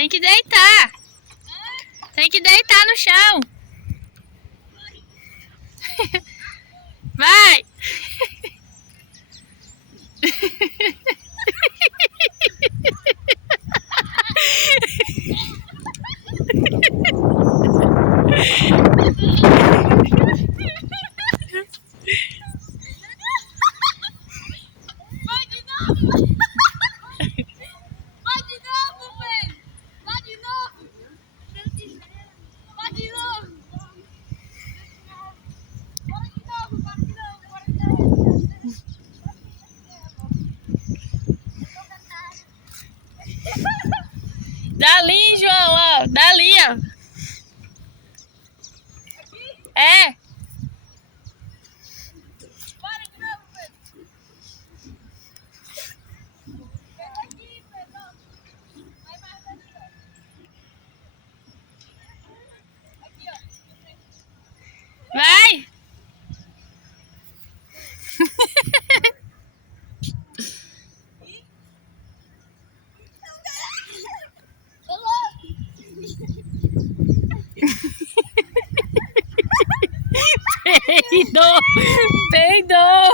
Tem que deitar. Tem que deitar no chão. Vai. Vai de novo! Vai de novo, velho! Vai de novo! Vai de novo! Bora de novo, bora de novo, bora de novo! Dali, João, ó. Dali, ó. É. Bora de novo, velho! Vem aqui, Pedro! Vai mais daqui, ó! Aqui, ó! Vai. Peidou. Peidou.